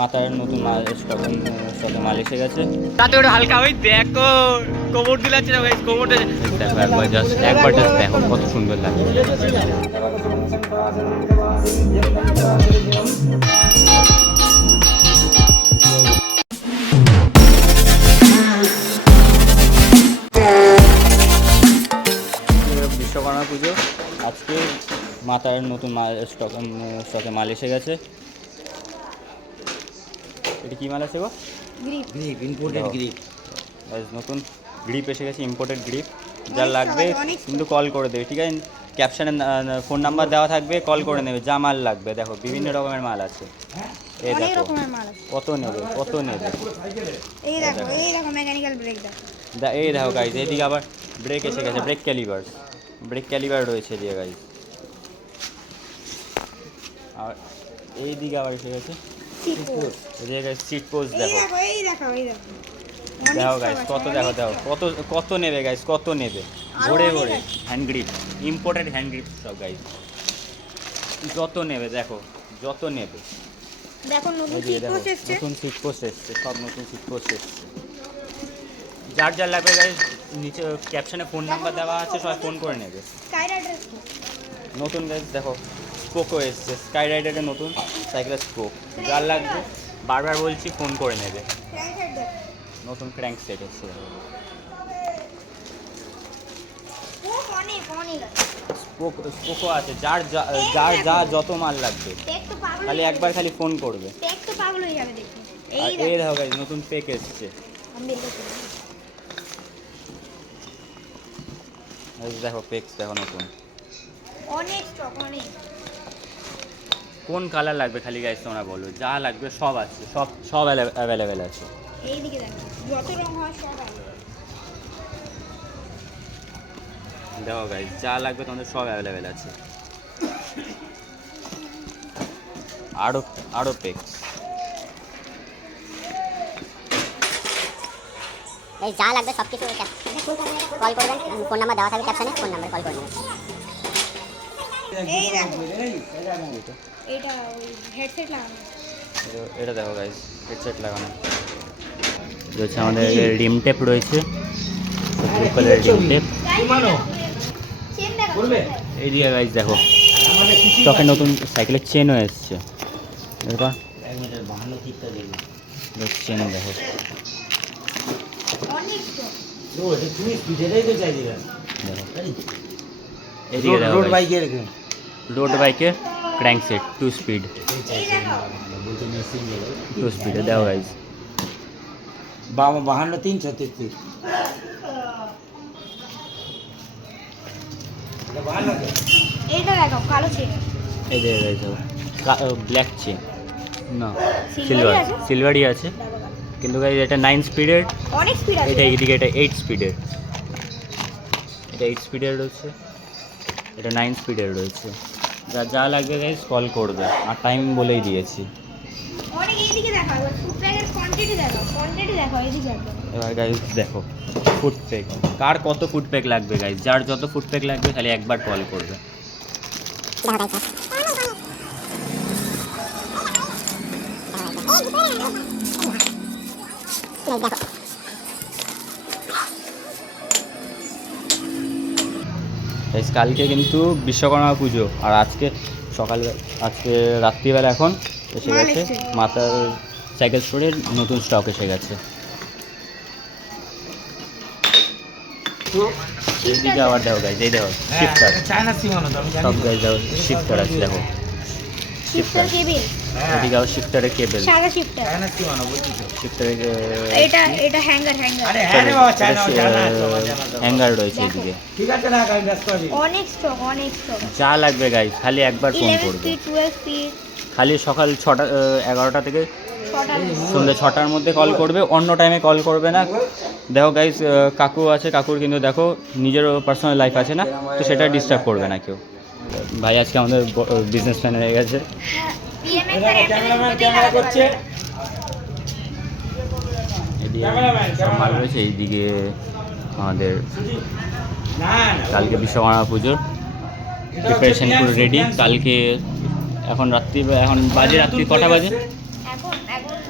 মাথার নতুন মাল স্টকে মাল এসে গেছে। তাতে ওটা হালকা ওই দেখো কোমর দিলাচ্ছে না গাইস, কোমরটা দেখো একবার জাস্ট দেখো কত সুন্দর লাগে। বিশ্বকর্মা পুজো আজকে মাথার নতুন মাল স্টকে মাল এসে গেছে। এটা কি মাল আছে গো? Grip imported grip. নতুন গ্রিপ এসে গেছে, ইম্পোর্টেড গ্রিপ। যা লাগবে কিন্তু কল করে দেবে, ঠিক আছে? ক্যাপশনে ফোন নাম্বার দেওয়া থাকবে, কল করে নেবে যা মাল লাগবে। দেখো বিভিন্ন রকমের মাল আছে। এই দেখো কত নেবে, কত নেবে। এই দেখো মেকানিক্যাল ব্রেক দেখো। এই দেখো গাইজ, এইদিকে আবার ব্রেক এসে গেছে, ব্রেক ক্যালিবার রয়েছে দিয়ে গাইজ। আর এইদিকে আবার এসে গেছে সিট পোস্ট। দেখো দেখো গাইজ কত, দেখো কত নেবে গাইজ, কত নেবে ভরে ভরে। Hand grip, imported hand grip সব গাইজ, যত নেবে দেখো, যত নেবে। নতুন সিট পোস্ট এসছে, সব নতুন সিট পোস্ট এসছে। যার যার লাগবে গাইজ নিচে ক্যাপশনে ফোন নাম্বার দেওয়া আছে, সবাই ফোন করে নেবে। নতুন গাইজ দেখো স্পোকও এসছে, স্কাই রাইডারের নতুন সাইকেলের স্পোক। যার লাগবে বারবার বলছি ফোন করে নেবে। নতুন ক্র্যাঙ্ক সেট এসছে, স্পোকও আছে। যার যা যত মাল লাগবে খালি একবার খালি ফোন করবে। আর এই দেখো গাইজ নতুন পেক এসছে। দেখো পেক্স দেখো নতুন, কোন কালার লাগবে খালি গাইজ তোমরা বলো, যা লাগবে সব আছে, সব অ্যাভেলেবেল আছে। এইদিকে দেখো যত রং হয় সব আছে। দেখো গাইজ যা লাগবে তোমাদের সব অ্যাভেলেবেল আছে। আরো পেক্স। যা লাগবে সব কিছু কল করবেন, ফোন নাম্বার দেওয়া থাকবে ক্যাপশনে, ফোন নাম্বার কল করে নেবেন। এটা ওই হেডসেট লাগানো, এটা দেখো গাইজ হেডসেট লাগানো রয়েছে। আমাদের রিম টেপ রয়েছে, ব্লু কালারের রিম টেপ। এইদিকে গাইজ দেখো স্টকে নতুন সাইকেলের চেনও এসছে। এরপর চেন দেখো, রোড বাইকের ক্র্যাঙ্ক সেট 2 স্পিড। দেখো গাইজ 52 333। এইটা দেখো কালো চেন। এই দেখো গাইজ ব্ল্যাক চেন, না সিলভারই আছে কিন্তু গাইজ এটা 9 স্পিডের, অনেক স্পিড আছে। এটা এইদিকে এটা 8 স্পিডের, এটা 8 স্পিডের রয়েছে, এটা 9 স্পিডের রয়েছে। যা লাগবে গাইজ কল করবে, আর টাইম বলেই দিয়েছি। অনেক এইদিকে দেখো, এবার ফুটপ্যাকের কোয়ান্টিটি দেখো এইদিকে দেখো। এবার গাইজ দেখো ফুটপ্যাক, কার কত ফুটপ্যাক লাগবে গাইজ, যার যত ফুটপ্যাক লাগবে খালি একবার কল করবে। কালকে কিন্তু বিশ্বকর্মা পুজো, আর আজকে রাত্রিবেলা এখন এসে গেছে মাথার সাইকেল স্টোরের নতুন স্টক এসে গেছে। এইদিকে আবার দেখো গাইজ, এই দেখো শিফটার, সব গাইজ দেখো শিফটার আছে, দেখো শিফটার কেবিল, এদিকে আবার শিফটারের কেবল, সাদা শিফটার। শিফটারের এটা হ্যাঙ্গার হ্যাঙ্গার রয়েছে এদিকে। অনেক স্টক যা লাগবে গাইজ খালি একবার ফোন করবে। 12 ফিট খালি সকাল 11টা থেকে সন্ধ্যে 6টার মধ্যে কল করবে, অন্য টাইমে কল করবে না। দেখো গাইজ কাকু আছে, কাকুর কিন্তু দেখো নিজেরও পার্সোনাল লাইফ আছে না, তো সেটা ডিস্টার্ব করবে না কেউ। ভাই আজকে আমাদের বিজনেসম্যান হয়ে গেছে। সব মাল রয়েছে এইদিকে আমাদের। কালকে বিশ্বকর্মা পুজোর প্রিপারেশন পুরো রেডি। কালকে এখন বাজে রাত্রি কটা বাজে? এখন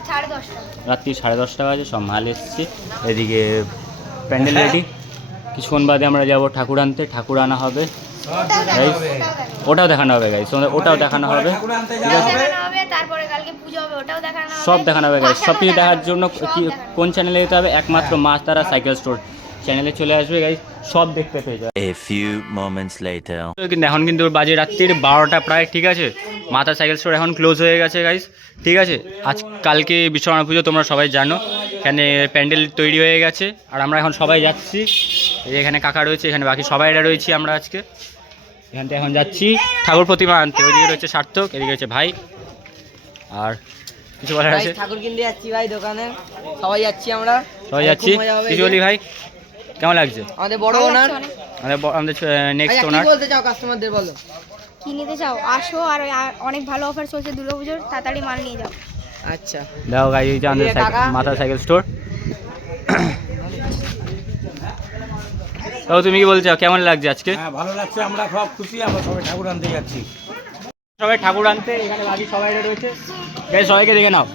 10:30। রাত্রি 10:30 বাজে, সব মাল এসছে। এদিকে প্যান্ডেল রেডি। কিছুক্ষণ বাদে আমরা যাব ঠাকুর আনতে, ঠাকুর আনা হবে গাইস। ওটাও দেখানো হবে গাইস, ওটাও দেখানো হবে, ঠিক আছে? তারপরে কালকে পুজো হবে, ওটাও দেখানো হবে। সব দেখানো হবে গাইস। সব কিছু দেখার জন্য কোন চ্যানেলে যেতে হবে? একমাত্র মা তারা সাইকেল স্টোর চ্যানেলে চলে আসবে গাইস, সব দেখতে পেয়ে যাবে। A few moments later. কিন্তু এখন কিন্তু বাজে রাত্রির 12টা প্রায়, ঠিক আছে? মাতা সাইকেল স্টোর এখন ক্লোজ হয়ে গেছে গাইস, ঠিক আছে? কালকে বিশ্বকর্মা পুজো, তোমরা সবাই জানো। এখানে প্যান্ডেল তৈরি হয়ে গেছে আর আমরা এখন সবাই যাচ্ছি। এই এখানে কাকা রয়েছে, এখানে বাকি সবাইরা রয়েছি আমরা আজকে। এখান থেকে এখন যাচ্ছি ঠাকুর প্রতিমা আনতে। ওইদিকে রয়েছে সার্থক, এদিকে রয়েছে ভাই। আর কিছু বলার আছে? ঠাকুর কিনতে যাচ্ছি ভাই দোকানে, সবাই যাচ্ছি আমরা, সবাই যাচ্ছি। কিছু বলি ভাই, কেমন লাগছে? আমাদের বড় ওনার, আমাদের নেক্সট ওনার। কি বলতে চাও কাস্টমারদের বলো? কি নিতে চাও আসো, আর অনেক ভালো অফার চলছে দুর্গাপুজোর, তাড়াতাড়ি মাল নিয়ে যাও। আচ্ছা দেখো গাই, এই যে আমাদের মাতা সাইকেল স্টোর। তো তুমি কি বলছো, কেমন লাগছে আজকে? হ্যাঁ ভালো লাগছে, আমরা সব খুশি, আমরা সবাই ঠাকুর আনতে যাচ্ছি। সবাই ঠাকুর আনতে, এখানে বাকি সবাই রয়েছে গাইস, সবাইকে দেখে নাও।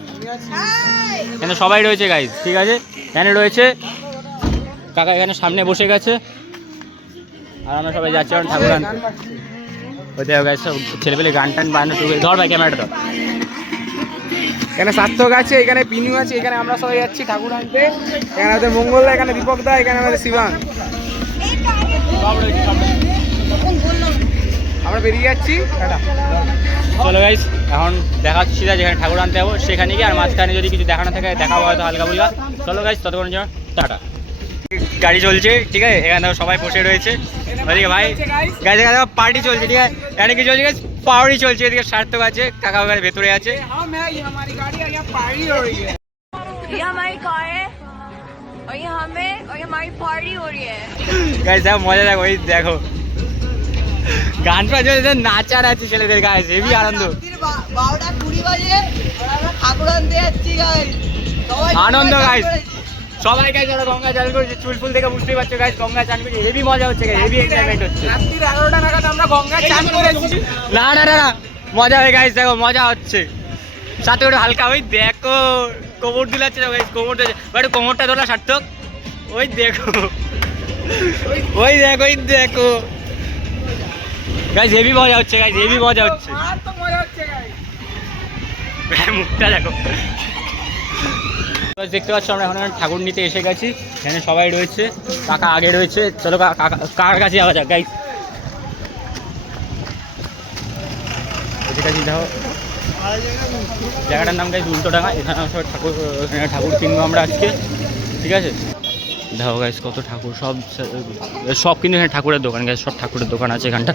এখানে সবাই রয়েছে গাইস, ঠিক আছে? এখানে রয়েছে কাকা, এখানে সামনে বসে গেছে। আর আমরা সবাই যাচ্ছি এখন ঠাকুর আনতে। ওই দেখো গাইস, সব ছেলেপেলে গান টান বানানো শুরু করে। ধর ভাই ক্যামেরাটা ধর। এখানে সার্থক আছে, এখানে পিনু আছে, এখানে আমরা সবাই যাচ্ছি ঠাকুর আনতে। এখানে আমাদের মঙ্গলদা, এখানে দীপক দা, এখানে আমাদের শিবান। আমরা বেরিয়ে যাচ্ছি, টাটা। চলো গাইস, এখন দেখাচ্ছি যেখানে ঠাকুর আনতে যাবো সেখানে গিয়ে, আর মাঝখানে যদি কিছু দেখানো থাকে দেখাবো হয়তো হালকা ফুলকা। চলো গাইস, ততক্ষণ জন্য টাটা। গাড়ি চলছে, ঠিক আছে? এখানে দেখো সবাই বসে রয়েছে। ওইদিকে ভাই গাইস, এখানে পার্টি চলছে, ঠিক আছে? এখানে কি চলছে গাইস? পার্টি চলছে। এদিকে সার্থক আছে, কাকা ওখানে ভেতরে আছে। ये हमारी कार है और ये हमें और ये हमारी पार्टी हो रही है। গাইস দেখো মজা, দেখো ওই দেখো গান বাজছে, নাচার আছে ছেলেদের, গাইস হেভি আনন্দ। 12:20 বাজে আমরা ঠাকুর আনতে যাচ্ছি গাইস, আনন্দ গাইস, সবাই গাইস আমরা গঙ্গা চান করছি। চুল ফুল থেকে বুঝতেই পারছো গাইস, গঙ্গা চান করছি, হেভি মজা হচ্ছে গাইস, হেভি এক্সাইটমেন্ট হচ্ছে। রাত্রি 11টা নাগাদ আমরা গঙ্গা চান করেছি। না না না না, মজা হয় গাইস, দেখো মজা হচ্ছে। সাথে করে হালকা ওই দেখো কোমর দিলাচ্ছে না গাইস, কোমরটা একটু কোমরটা ধরা সার্থক। ওই দেখো, ওই দেখো, ওই দেখো গাইস, হেভি মজা হচ্ছে গাইস, হেভি মজা হচ্ছে। মুখটা দেখো। দেখতে পাচ্ছ আমরা এখন ঠাকুর নিতে এসে গেছি। এখানে সবাই রয়েছে, কাকা আগে রয়েছে। চলো কাকার কাছে যাওয়া যাক গাইস। দেখো জায়গাটার নাম গাইস উল্টোডাঙ্গা। এখানে সব ঠাকুর, এখানে ঠাকুর কিনবো আমরা আজকে, ঠিক আছে? দেখো গাইস কত ঠাকুর, সব কিন্তু এখানে ঠাকুরের দোকান গাইস, সব ঠাকুরের দোকান আছে এখানটা।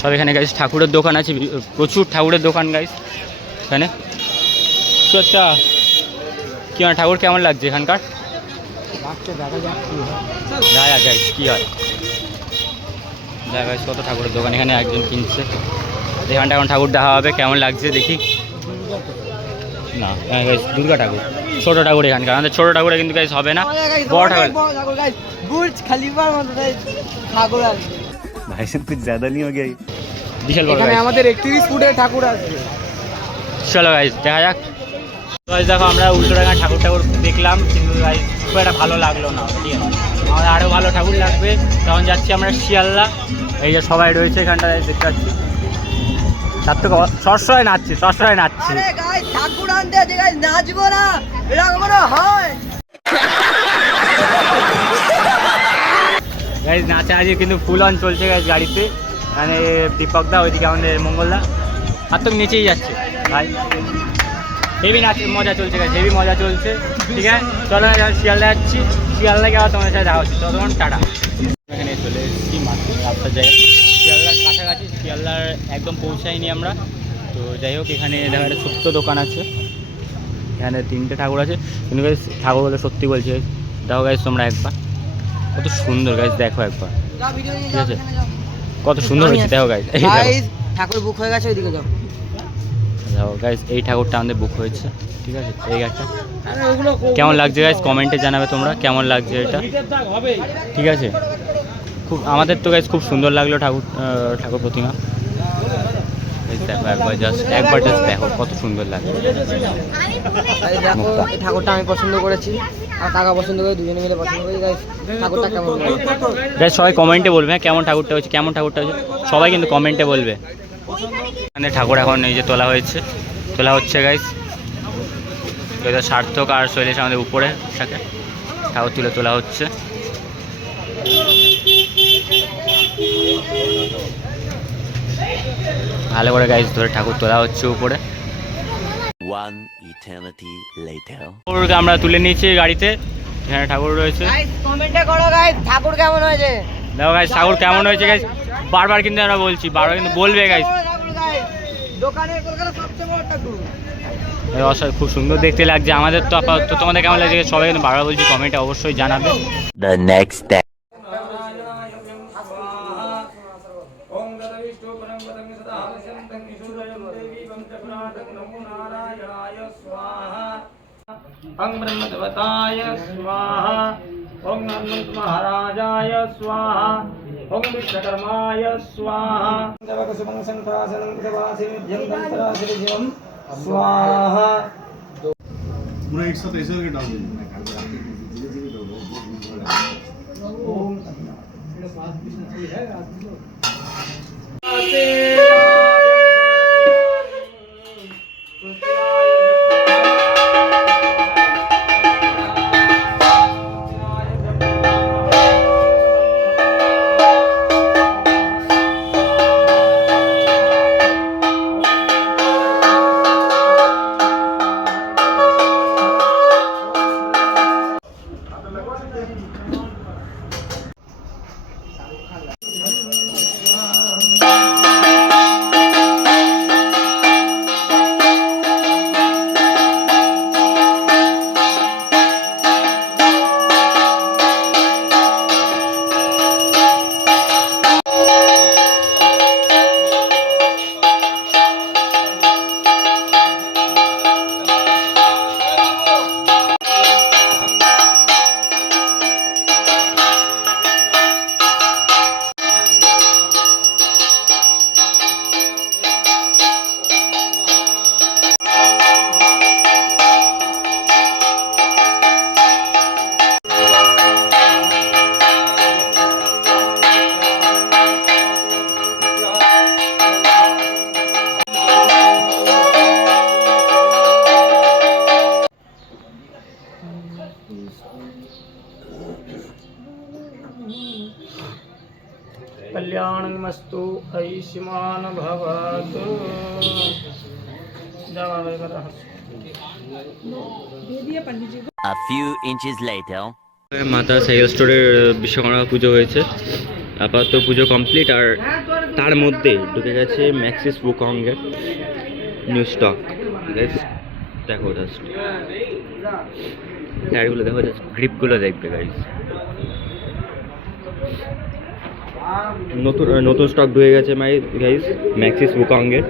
সব এখানে গাইস ঠাকুরের দোকান আছে, প্রচুর ঠাকুরের দোকান গাইস এখানে। আচ্ছা কি হয়, ঠাকুর কেমন লাগছে এখানকার? দেখা যাক গাইস কি হয়। দেখা গাইস কত ঠাকুরের দোকান, এখানে একজন কিনছে। এখানটা এখন ঠাকুর দেখা হবে, কেমন লাগছে দেখি। না গাইস দুর্গা ঠাকুর, ছোট ঠাকুর এখানকার। আমাদের ছোট ঠাকুরে কিন্তু গাইস হবে না, বড় ঠাকুর। বুর্জ খলিফার মতো ঠাকুর আছে ভাই, कुछ ज़्यादा नहीं हो गया? বিশাল বড় এখানে গাইস। আমাদের 31 ফুটের ঠাকুর আছে। চলো গাইস দেখা যাক। গাইস দেখো আমরা উল্টোডাঙ্গা ঠাকুর দেখলাম, কিন্তু গাইস খুব একটা ভালো লাগলো না, ঠিক আছে? আমাদের আরও ভালো ঠাকুর লাগবে, তখন যাচ্ছি আমরা শিয়ালদা। এই যে সবাই রয়েছে এখানটা দেখতে পাচ্ছি। তার থেকে সবসময় নাচছি, সবসময় নাচছি। আরে গাইস ঠাকুর আনতে আছে গাইস, নাচবো না এরকম না হয় গাইস নাচানাচি কিন্তু ফুল অন চলছে গাইস গাড়িতে। মানে দীপকদা, ওইদিকে আমাদের মঙ্গলদা, আর তো নিচেই যাচ্ছে ভাই। হেভি নাচ মজা চলছে গাইস, হেভি মজা চলছে, ঠিক আছে? চলো শিয়ালদা যাচ্ছি, শিয়ালদাকে আবার তোমাদের সাথে দেখা হচ্ছে। ততক্ষণ টাটা। এখানে চলে এসেছি রাস্তার জায়গায়, শিয়ালদার কাছাকাছি, শিয়ালদার একদম পৌঁছাইনি আমরা। তো যাই হোক, এখানে দেখা একটা ছোট্ট দোকান আছে, এখানে 3টে ঠাকুর আছে। কিন্তু গাইস ঠাকুর বলে সত্যি বলছে, দেখো গাইস তোমরা একবার কত সুন্দর গাইস, দেখো একবার, ঠিক আছে? কত সুন্দর হয়েছে দেখো গাইস। গাইস ঠাকুর বুক হয়ে গেছে, ওইদিকে যাও। দেখো গাইস এই ঠাকুরটা আমাদের বুক হয়েছে, ঠিক আছে? এই গাড়িটা কেমন লাগছে গাইস কমেন্টে জানাবে তোমরা কেমন লাগছে এটা, ঠিক আছে? খুব আমাদের তো গাইস খুব সুন্দর লাগলো ঠাকুর প্রতিমা। দেখো একবার জাস্ট দেখো কত সুন্দর লাগে। আমি বলে গাইস দেখো এই ঠাকুরটা আমি পছন্দ করেছি আর কাকা পছন্দ করে, দুজনে মিলে পছন্দ করি। গাইস ঠাকুরটা কেমন লাগে গাইস সবাই কমেন্টে বলবে হ্যাঁ কেমন ঠাকুরটা হয়েছে, কেমন ঠাকুরটা হয়েছে, সবাই কিন্তু কমেন্টে বলবে। এখানে ঠাকুর এখন এই যে তোলা হচ্ছে গাইস। সার্থক আর শৈলেশ আমাদের উপরে থাকে, ঠাকুর তোলা হচ্ছে। ভালো করে গাইস ধরে ঠাকুর তোলা হচ্ছে উপরে। One eternity later. ঠাকুরকে আমরা তুলে নিয়েছি গাড়িতে, এখানে ঠাকুর রয়েছে। কমেন্টে করো গাইস ঠাকুর কেমন হয়েছে। দেখো গাইস ঠাকুর কেমন হয়েছে গাইস, বারবার কিন্তু আমরা বলছি, বারবার কিন্তু বলবে গাইস। দোকানে কলকাতা সবচেয়ে বড় ঠাকুর। খুব সুন্দর দেখতে লাগছে আমাদের তো। আপাতত তোমাদের কেমন লাগছে সবাই কিন্তু বারবার বলছি, কমেন্টে অবশ্যই জানাবে। The next day. ओम ब्रह्मदेवताय स्वाहा, ओम हनुमंत महाराजाय स्वाहा, ओम विश्वकर्माय स्वाहा, देवकसुमं संतरासनं कृतवासिनिभ्यं दन्तरासिनिभ्यं स्वाहा। पूरा एक साथ ऐसे करके डाल दीजिए। कल्याणमस्तु ऐष्मान भवतु। A few inches later. মাতা সাইকেল স্টোরের বিশ্বকর্মা পুজো হয়েছে, আপাতত পুজো কমপ্লিট। আর তার মধ্যে ঢুকে গেছে ম্যাক্সিস বুকংয়ের নিউ স্টক। দেখো জাস্ট টায়ারগুলো দেখো, জাস্ট গ্রিপগুলো দেখবে গাইস। নতুন স্টক ঢুকে গেছে গাইস ম্যাক্সিস বুকংয়ের।